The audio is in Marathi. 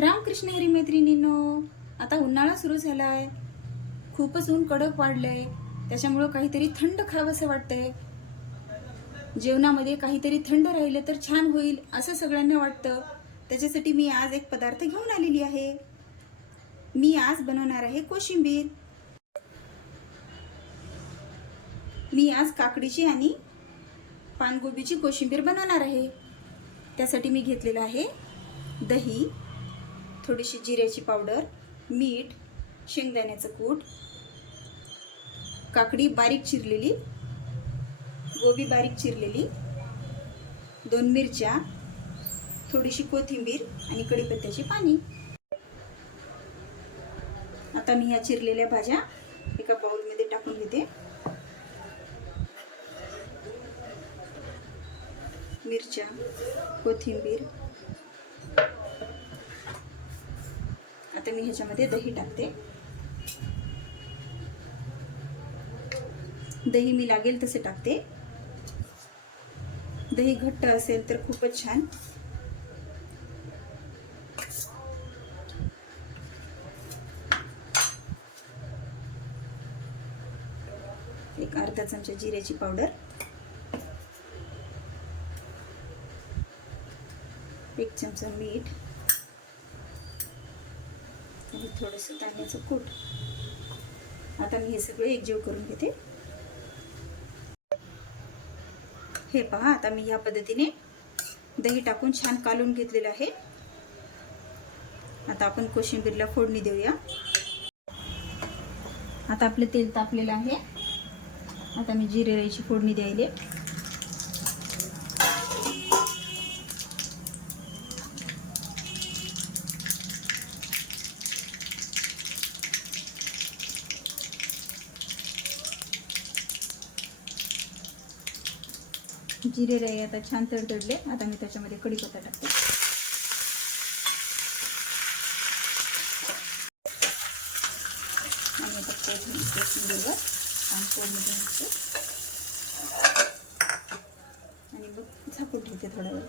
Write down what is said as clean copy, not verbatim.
रामकृष्ण हरी मैत्रिणींनो, आता उन्हाळा सुरू झालाय. खूपच ऊन कडक वाढलंय. त्याच्यामुळं काहीतरी थंड खावंसं वाटतंय. जेवणामध्ये काहीतरी थंड राहिलं तर छान होईल असं सगळ्यांना वाटतं. त्याच्यासाठी मी आज एक पदार्थ घेऊन आलेली आहे. मी आज बनवणार आहे कोशिंबीर. मी आज काकडीची आणि पानकोबीची कोशिंबीर बनवणार आहे. त्यासाठी मी घेतलेलं आहे दही, थोडीशी जिऱ्याची पावडर, मीठ, शेंगदाण्याचं कूट, काकडी बारीक चिरलेली, गोबी बारीक चिरलेली, 2 मिरच्या, थोडीशी कोथिंबीर आणि कढीपत्त्याची पाने. आता मी या चिरलेल्या भाज्या एका बाउलमध्ये टाकून घेते. मिरच्या, कोथिंबीर. आता मी ह्याच्यामध्ये दही टाकते. दही मी लागेल तसे टाकते. दही घट्ट असेल तर खूपच छान. एक अर्धा चमचा जिऱ्याची पावडर, 1 चमचा मीठ आणि थोडंसं तांदळाचं कूट. आता मी हे सगळं एकजीव करून घेते. हे पहा, आता मी या पद्धतीने दही टाकून छान कालून घेतलेलं आहे. आता आपण कोशिंबीरला फोडणी देऊया. आता आपले तेल तापलेलं आहे. आता मी जिरे राईची फोडणी द्यायले. जिरे राई आता छान तडतडले. आता मी त्याच्यामध्ये कढीपत्ता टाकते. आणि आता कोथिंबीर आणि फोडणी द्यायचं आणि मग झाकून ठेवते थोडा वेळ.